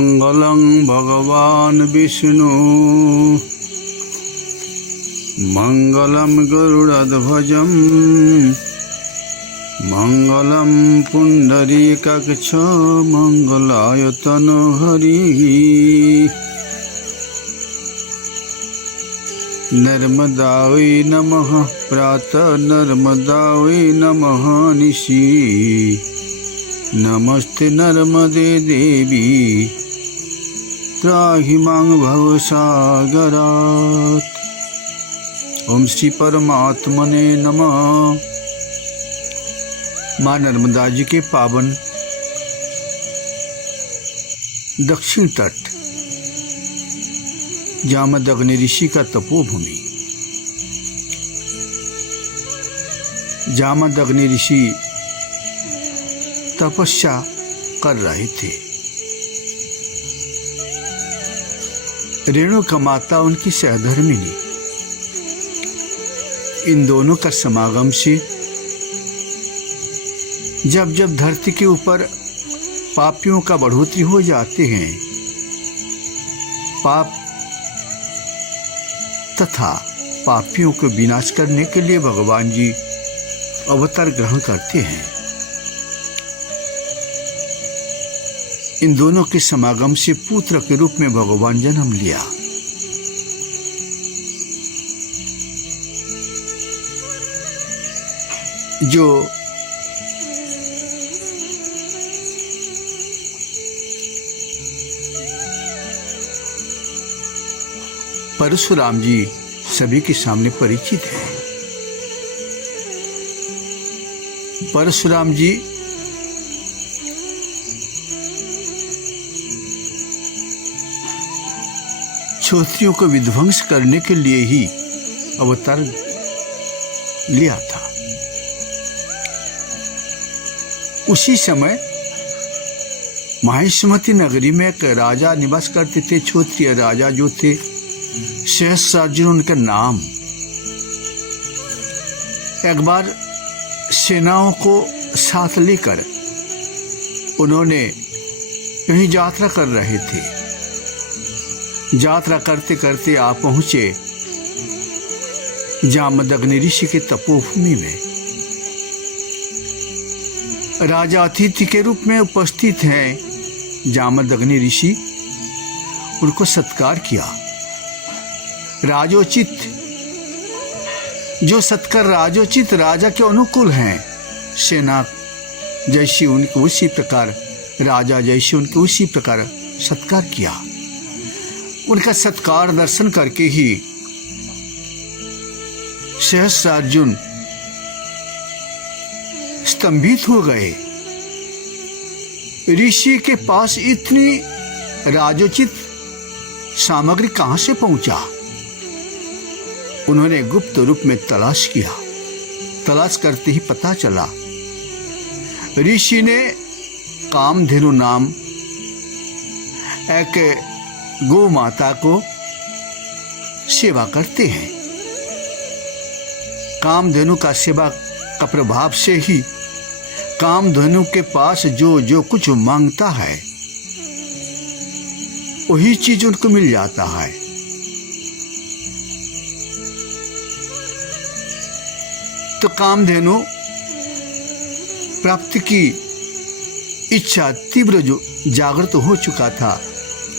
मंगलं भगवान् विष्णु मंगलं गरुडध्वजं मंगलं पुंडरीकाक्ष मंगलाय तनोहरिः नर्मदायै नमः प्रातः नर्मदायै नमः निशि नमस्ते नर्मदे देवी त्राहि मां भवसागरात्। ओम श्री परमात्मने नमः। माँ नर्मदा जी के पावन दक्षिण तट जामदग्नि ऋषि का तपोभूमि। जामदग्नि ऋषि तपस्या कर रहे थे। रेणुका माता उनकी सहधर्मिणी, इन दोनों का समागम से जब जब धरती के ऊपर पापियों का बढ़ोतरी हो जाते हैं, पाप तथा पापियों को विनाश करने के लिए भगवान जी अवतार ग्रहण करते हैं। इन दोनों के समागम से पुत्र के रूप में भगवान जन्म लिया। जो परशुराम जी सभी के सामने परिचित है। परशुराम जी क्षत्रियों को विध्वंस करने के लिए ही अवतार लिया था। उसी समय माहिष्मती नगरी में एक राजा निवास करते थे। क्षत्रिय राजा जो थे सहस्रार्जुन उनका नाम। एक बार सेनाओं को साथ लेकर उन्होंने कहीं यात्रा कर रहे थे। यात्रा करते करते आप पहुंचे जामदग्नि ऋषि के तपोभूमि में। राजा अतिथि के रूप में उपस्थित हैं। जामदग्नि ऋषि उनको सत्कार किया। राजोचित, जो सत्कार राजोचित राजा के अनुकूल हैं। सेना जैसी उनको उसी प्रकार, राजा जैसे उनको उसी प्रकार सत्कार किया। उनका सत्कार दर्शन करके ही सहस्रार्जुन स्तंभित हो गए। ऋषि के पास इतनी राजोचित सामग्री कहां से पहुंचा? उन्होंने गुप्त रूप में तलाश किया। तलाश करते ही पता चला ऋषि ने कामधेनु नाम एक गौ माता को सेवा करते हैं। कामधेनु का सेवा का प्रभाव से ही कामधेनु के पास जो कुछ मांगता है वही चीज उनको मिल जाता है। तो कामधेनु प्राप्ति की इच्छा तीव्र जो जागृत हो चुका था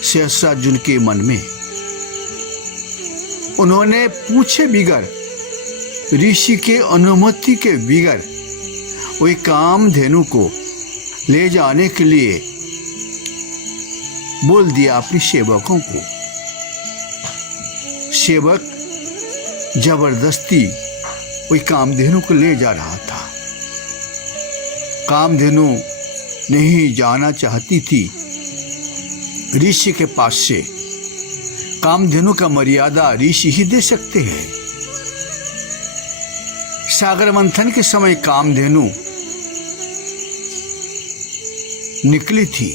सहस्रार्जुन के मन में। उन्होंने पूछे बिगर, ऋषि के अनुमति के बिगर वही कामधेनु को ले जाने के लिए बोल दिया अपने सेवकों को। सेवक जबरदस्ती वही कामधेनु को ले जा रहा था। कामधेनु नहीं जाना चाहती थी ऋषि के पास से। कामधेनु का मर्यादा ऋषि ही दे सकते हैं। सागर मंथन के समय कामधेनु निकली थी।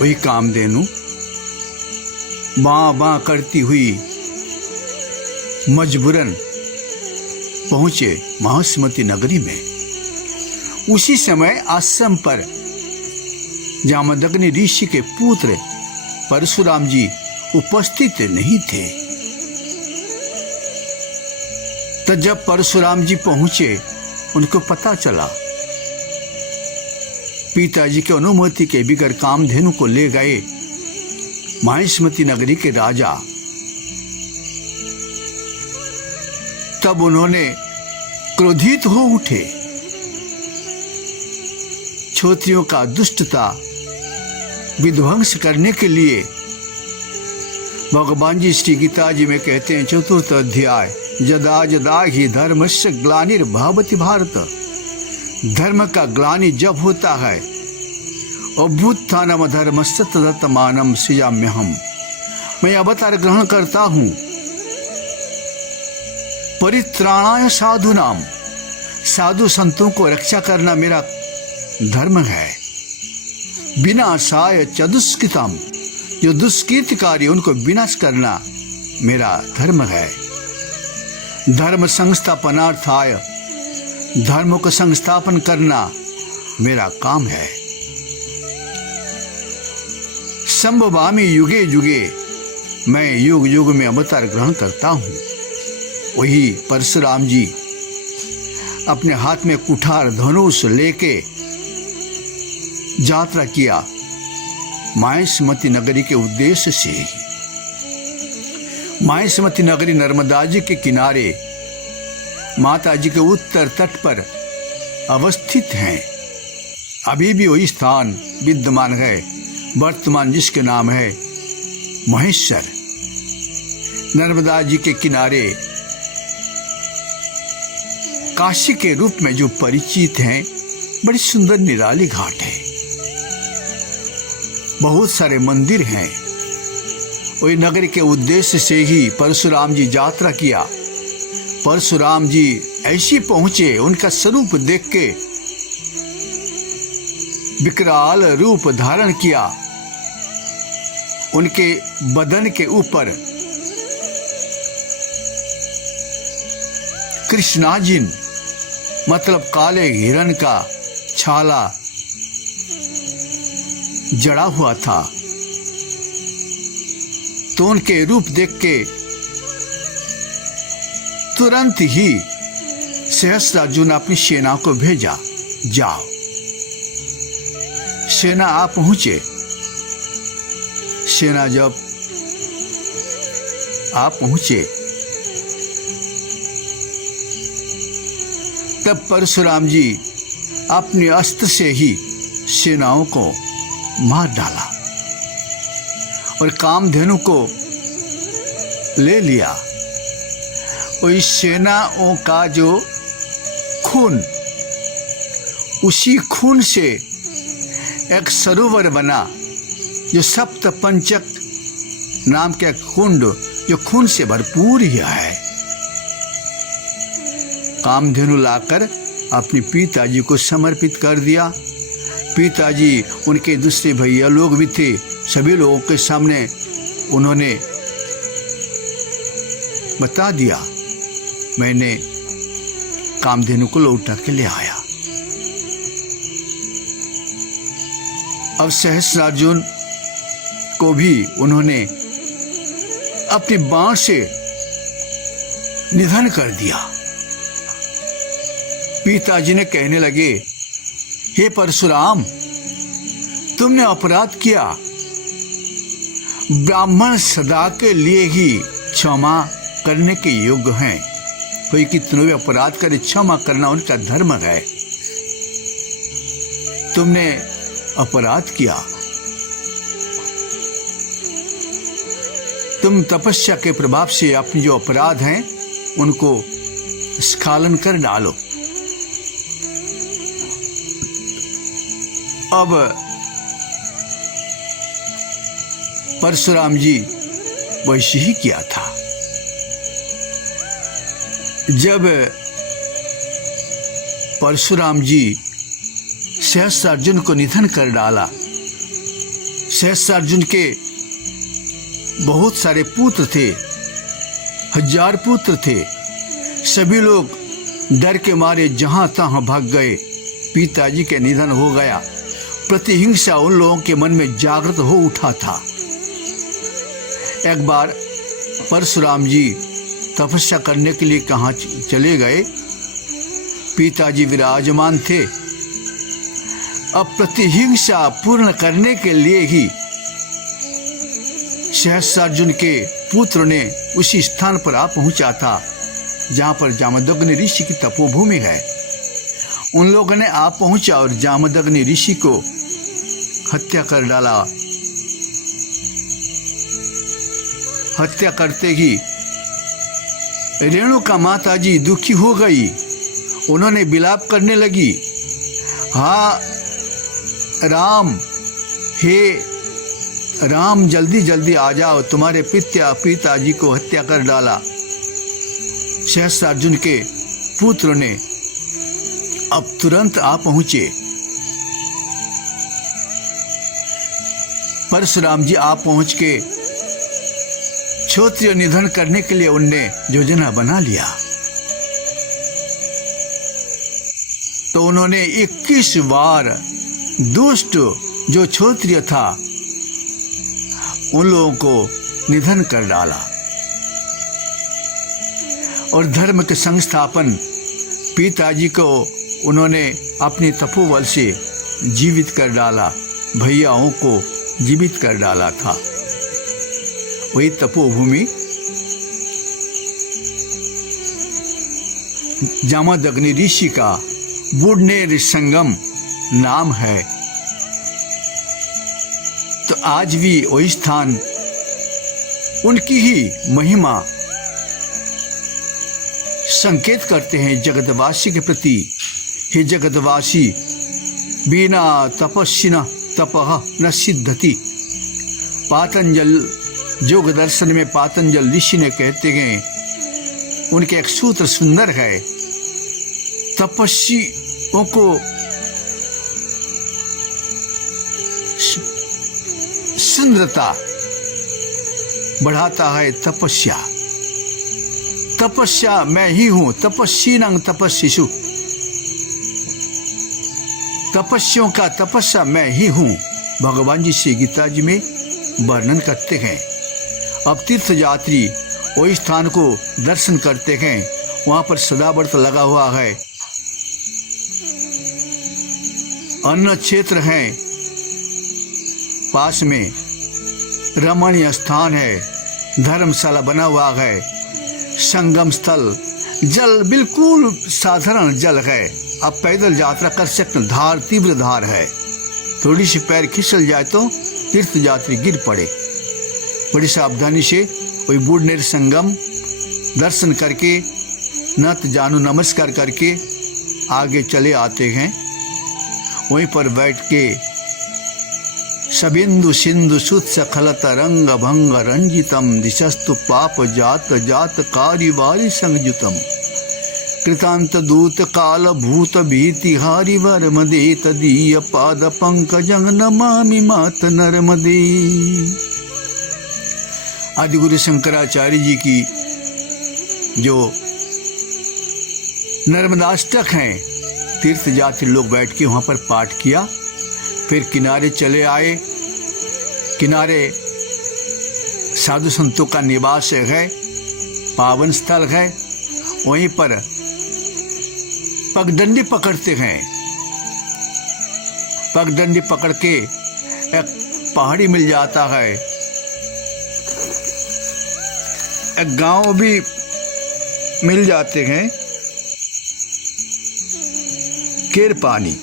वही कामधेनु बां बां करती हुई मजबूरन पहुंचे माहिष्मती नगरी में। उसी समय आश्रम पर जामदग्नि ऋषि के पुत्र परशुराम जी उपस्थित नहीं थे। तो जब परशुराम जी पहुंचे, उनको पता चला, पिताजी की अनुमति के बिगड़ कामधेनु को ले गए माहिष्मती नगरी के राजा। तब उन्होंने क्रोधित हो उठे। क्षत्रियों का दुष्टता विध्वंस करने के लिए भगवान जी श्री गीता जी में कहते हैं, 4th अध्याय, यदा यदा ही धर्मस्य ग्लानिर्भवति भारत। धर्म का ग्लानि जब होता है, अभ्युत्थानम धर्मस्य तदात्मानं सृजाम्यहम्। मैं अवतार ग्रहण करता हूँ। परित्राणाय साधूनाम, साधु संतों को रक्षा करना मेरा धर्म है। विनाशाय च दुष्कृतम्, जो दुष्कृतकारी उनको विनाश करना मेरा धर्म है। धर्म संस्थापनार्थाय, धर्म को संस्थापन करना मेरा काम है। संभवामि युगे युगे, मैं युग युग में अवतार ग्रहण करता हूँ। वही परशुराम जी अपने हाथ में कुठार धनुष लेके यात्रा किया माहिष्मती नगरी के उद्देश्य से ही। माहिष्मती नगरी नर्मदा जी के किनारे माता जी के उत्तर तट पर अवस्थित हैं। अभी भी वही स्थान विद्यमान है वर्तमान, जिसके नाम है महेश्वर। नर्मदा जी के किनारे काशी के रूप में जो परिचित हैं, बड़ी सुंदर निराली घाट है, बहुत सारे मंदिर हैं। वही नगर के उद्देश्य से ही परशुराम जी यात्रा किया। परशुराम जी ऐसे पहुंचे, उनका स्वरूप देख के विकराल रूप धारण किया। उनके बदन के ऊपर कृष्णाजिन मतलब काले हिरण का छाला जड़ा हुआ था। तो उनके रूप देख के तुरंत ही सहस्त्रार्जुन ने अपनी सेना को भेजा, जाओ। सेना आ पहुंचे। सेना जब आ पहुंचे, तब परशुराम जी अपने अस्त्र से ही सेनाओं को मार डाला और कामधेनु को ले लिया। और इस सेनाओं का जो खून, उसी खून से एक सरोवर बना, जो सप्त पंचक नाम के कुंड, जो खून से भरपूर ही है। कामधेनु लाकर अपने पिताजी को समर्पित कर दिया। पिताजी, उनके दूसरे भैया लोग भी थे, सभी लोगों के सामने उन्होंने बता दिया, मैंने कामधेनु को लौटा के ले आया। अब सहस्त्रार्जुन को भी उन्होंने अपने बाण से निधन कर दिया। पिताजी ने कहने लगे, हे परशुराम, तुमने अपराध किया। ब्राह्मण सदा के लिए ही क्षमा करने के योग्य हैं। कोई कितने भी अपराध करे, क्षमा करना उनका धर्म है। तुमने अपराध किया। तुम तपस्या के प्रभाव से अपने जो अपराध हैं उनको स्खलन कर डालो। अब परशुराम जी वैसे ही किया था। जब परशुराम जी सहस्त्रार्जुन को निधन कर डाला, सहस्त्रार्जुन के बहुत सारे पुत्र थे, 1000 पुत्र थे। सभी लोग डर के मारे जहां तहां भाग गए। पिताजी के निधन हो गया। प्रतिहिंसा उन लोगों के मन में जागृत हो उठा था। एक बार परशुराम जी तपस्या करने के लिए कहाँ चले गए। पिताजी विराजमान थे। अब प्रतिहिंसा पूर्ण करने के लिए ही सहस्त्रार्जुन के पुत्र ने उसी स्थान पर आ पहुंचा था जहां पर जामदग्नि ऋषि की तपोभूमि है। उन लोगों ने आ पहुंचा और जामदग्नि ऋषि को हत्या कर डाला। हत्या करते ही रेणुका माता जी दुखी हो गई। उन्होंने विलाप करने लगी, हाँ राम, हे राम, जल्दी जल्दी आ जाओ, तुम्हारे पिताजी को हत्या कर डाला। सहस्त्रार्जुन के पुत्र ने अब तुरंत आ पहुंचे। परशुराम जी आ पहुंच के क्षत्रिय निधन करने के लिए उनने योजना बना लिया। तो उन्होंने 21 बार दुष्ट जो क्षत्रिय था उन लोगों को निधन कर डाला और धर्म के संस्थापन पिताजी को उन्होंने अपने तपोबल से जीवित कर डाला। भैयाओं को जीवित कर डाला था। वही तपोभूमि जामदग्नि ऋषि का बुढ़नेर संगम नाम है। तो आज भी वही स्थान उनकी ही महिमा संकेत करते हैं जगतवासी के प्रति। हे जगतवासी, बिना तपस्विना तपः न सिद्धति। पातंजल योग दर्शन में पातंजल ऋषि ने कहते हैं, उनके एक सूत्र सुंदर है, तपस्वियों को सुंदरता बढ़ाता है तपस्या। तपस्या मैं ही हूं, तपस्विनं तपस्विषु। तपस्वियों का तपस्या मैं ही हूं, भगवान जी श्री गीता जी में वर्णन करते हैं। अब तीर्थ यात्री वही स्थान को दर्शन करते हैं। वहां पर सदाव्रत लगा हुआ है, अन्न क्षेत्र है, पास में रमणीय स्थान है, धर्मशाला बना हुआ है, संगम स्थल, जल बिल्कुल साधारण जल है। आप पैदल यात्रा कर सकते। धार तीव्र धार है, थोड़ी सी पैर खिसल जाए तो तीर्थ यात्री गिर पड़े। बड़ी सावधानी से वही बुढ़नेर संगम दर्शन करके नत जानू नमस्कार करके आगे चले आते हैं। वहीं पर बैठ के सबिंदु सिंधु सुत सखलत रंग भंग रंजितम दिशस्तु पाप जात जात कारिवारी संयुतम कृतांत दूत काल भूत भीति हारि वर्मदे तदीय पाद पंकजं नमामि मात नर्मदे। आदिगुरु शंकराचार्य जी की जो नर्मदाष्टक हैं, तीर्थ यात्री लोग बैठ के वहां पर पाठ किया। फिर किनारे चले आए। किनारे साधु संतों का निवास है, पावन स्थल है। वहीं पर पगडंडी पकड़ते हैं। पगडंडी पकड़ के एक पहाड़ी मिल जाता है, एक गांव भी मिल जाते हैं। केर पानी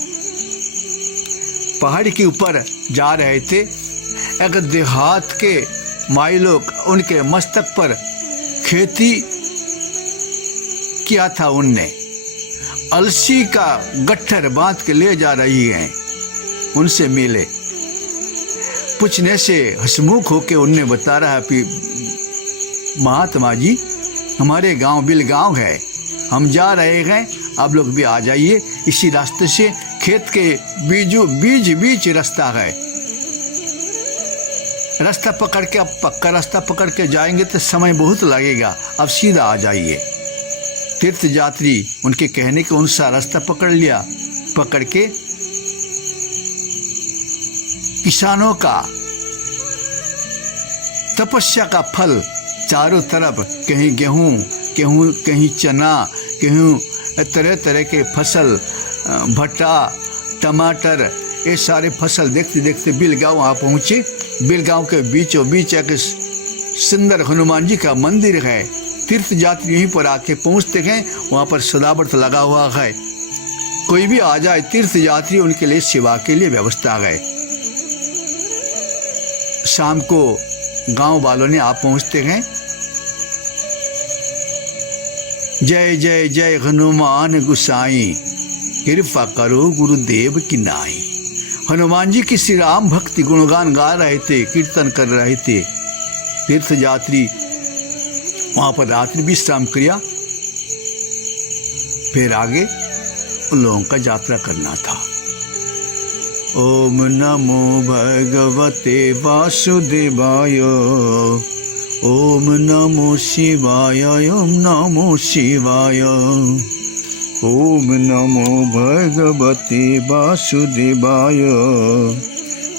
पहाड़ी के ऊपर जा रहे थे। एक देहात के माई लोग उनके मस्तक पर खेती किया था। उनने अलसी का गट्ठर बांध के ले जा रही हैं। उनसे मिले, पूछने से हसमुख होके उनने बता रहा कि महात्मा जी, हमारे गांव बिलगांव है, हम जा रहे हैं, आप लोग भी आ जाइए। इसी रास्ते से खेत के बीच रास्ता है। रास्ता पकड़ के, अब पक्का रास्ता पकड़ के जाएंगे तो समय बहुत लगेगा, अब सीधा आ जाइए। तीर्थ यात्री उनके कहने के अनुसार रास्ता पकड़ लिया। पकड़ के किसानों का तपस्या का फल चारों तरफ, कहीं गेहूं, कहीं चना, कहीं तरह तरह के फसल, भट्टा, टमाटर, ये सारे फसल देखते देखते बिलगांव वहाँ पहुँचे। बिलगांव के बीचों बीच एक सुंदर हनुमान जी का मंदिर है। तीर्थ यात्री यहीं पर आके पहुँचते हैं, वहाँ पर सजावट लगा हुआ है। कोई भी आ जाए तीर्थ यात्री, उनके लिए सेवा के लिए व्यवस्था है। शाम को गांव वालों ने आप पहुँचते हैं। जय जय जय हनुमान गुसाई, कृपा करो गुरुदेव की नाई। हनुमान जी की श्री राम भक्ति गुणगान गा रहे थे, कीर्तन कर रहे थे। तीर्थ यात्री वहां पर रात्रि विश्राम किया, फिर आगे उन लोगों का यात्रा करना था। ओम नमो भगवते वासुदेवाय, ओम नमो शिवाय, ओम नमो शिवाय, ओम नमो भगवते वासुदेवाय,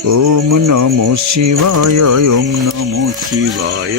ओम नमो शिवाय, ओम नमो शिवाय।